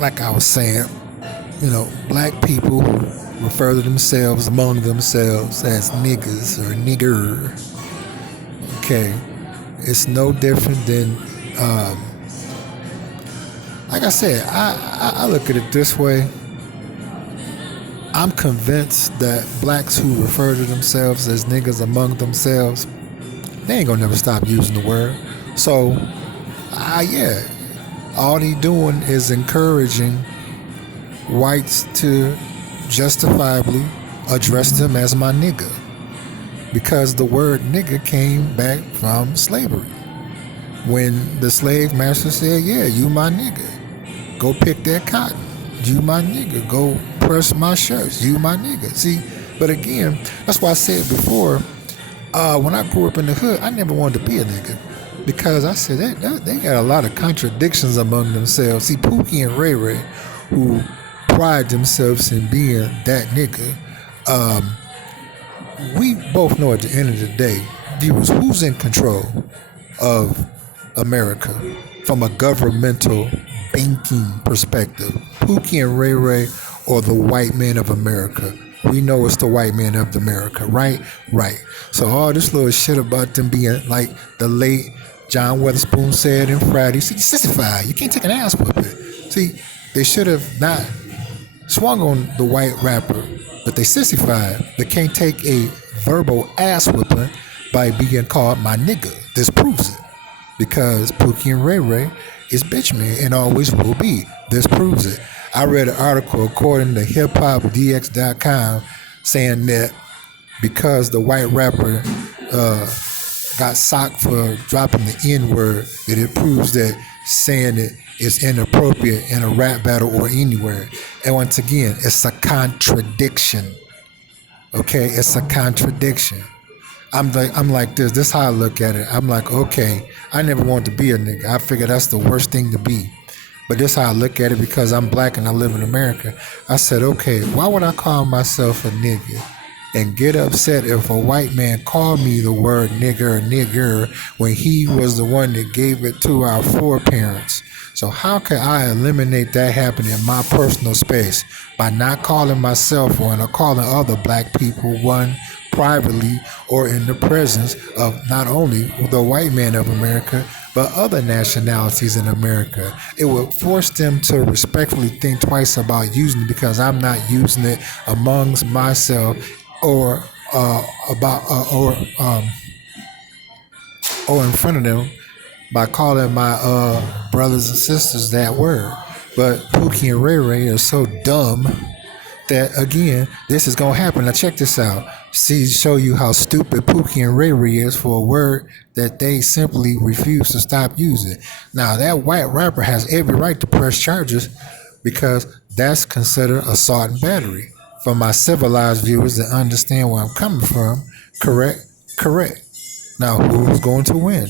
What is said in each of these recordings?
like I was saying, black people who refer to themselves among themselves as niggas or nigger. Okay, it's no different than, like I said, I look at it this way. I'm convinced that blacks who refer to themselves as niggas among themselves, they ain't gonna never stop using the word. So, yeah, all they doing is encouraging whites to justifiably address them as my nigga, because the word nigga came back from slavery. When the slave master said, yeah, you my nigga, go pick that cotton, you my nigga, go press my shirts, you my nigga. See, but again, that's why I said before, when I grew up in the hood, I never wanted to be a nigga, because I said they got a lot of contradictions among themselves. See, Pookie and Ray Ray, who pride themselves in being that nigga, we both know at the end of the day, viewers, who's in control of America from a governmental banking perspective? Pookie and Ray Ray or the white man of America? We know it's the white man of America, right? Right. So all this little shit about them being like the late John Witherspoon said in Friday, see, sissified. You can't take an ass whipping. See, they should have not swung on the white rapper, but they sissified. They can't take a verbal ass whipping by being called my nigga. This proves it. Because Pookie and Ray Ray is bitch man and always will be. This proves it. I read an article according to hiphopdx.com saying that because the white rapper got socked for dropping the N-word, that it proves that saying it is inappropriate in a rap battle or anywhere. And once again, it's a contradiction. Okay, it's a contradiction. I'm like this. This is how I look at it. I'm like, okay, I never wanted to be a nigga. I figure that's the worst thing to be. But this is how I look at it, because I'm black and I live in America. I said, okay, why would I call myself a nigga and get upset if a white man called me the word nigger or nigger when he was the one that gave it to our foreparents? So how can I eliminate that happening in my personal space by not calling myself one or calling other black people one privately or in the presence of not only the white man of America, but other nationalities in America? It would force them to respectfully think twice about using it, because I'm not using it amongst myself or or in front of them by calling my brothers and sisters that word. But Pookie and Ray Ray are so dumb that, again, this is gonna happen. Now check this out. See, show you how stupid Pookie and Ray Ray is for a word that they simply refuse to stop using. Now that white rapper has every right to press charges, because that's considered assault and battery. For my civilized viewers that understand where I'm coming from, correct? Correct. Now who's going to win?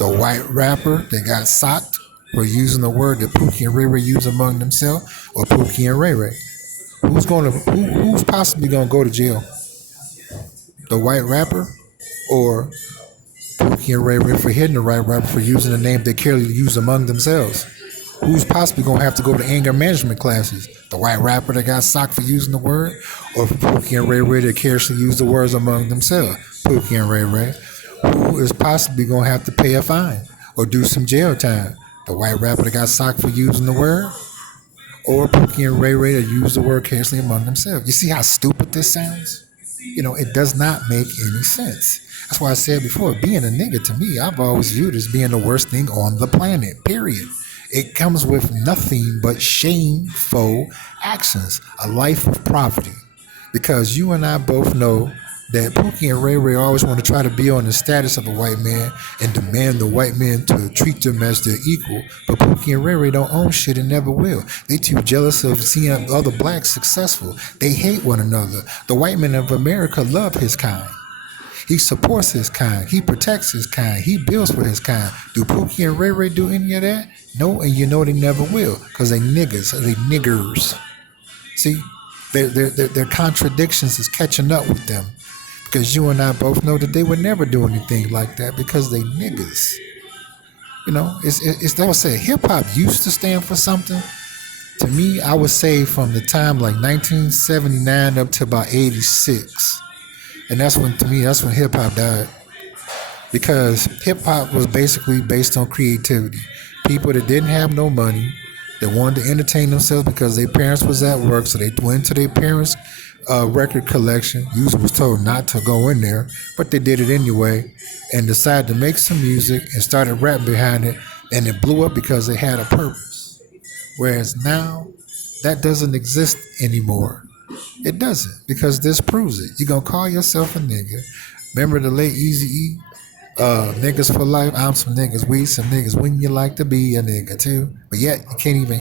The white rapper that got socked for using the word that Pookie and Ray Ray use among themselves, or Pookie and Ray Ray? Who's possibly gonna go to jail? The white rapper or Pookie and Ray Ray for hitting the white rapper for using the name they clearly use among themselves? Who's possibly gonna have to go to anger management classes? The white rapper that got socked for using the word, or Pookie and Ray Ray that carelessly use the words among themselves? Pookie and Ray Ray. Who is possibly gonna have to pay a fine or do some jail time? The white rapper that got socked for using the word, or Pookie and Ray Ray that use the word carelessly among themselves? You see how stupid this sounds? It does not make any sense. That's why I said before, being a nigga to me, I've always viewed as being the worst thing on the planet, period. It comes with nothing but shameful actions, a life of poverty. Because you and I both know that Pookie and Ray Ray always want to try to be on the status of a white man and demand the white man to treat them as their equal. But Pookie and Ray Ray don't own shit and never will. They too jealous of seeing other blacks successful. They hate one another. The white man of America love his kind. He supports his kind. He protects his kind. He builds for his kind. Do Pookie and Ray Ray do any of that? No, and you know they never will, because they niggas, they niggers. See, their contradictions is catching up with them. Because you and I both know that they would never do anything like that, because they niggas. It's that was said. Hip hop used to stand for something, To me, I would say from the time like 1979 up to about 86. And that's when, to me, that's when hip hop died. Because hip hop was basically based on creativity. People that didn't have no money, that wanted to entertain themselves because their parents was at work, so they went to their parents' record collection. Usually was told not to go in there, but they did it anyway, and decided to make some music and started rapping behind it, and it blew up because they had a purpose. Whereas now, that doesn't exist anymore. It doesn't because this proves it. You gonna call yourself a nigga? Remember the late Easy E? Niggas for life. I'm some niggas. We some niggas. When you like to be a nigga too, but yet you can't even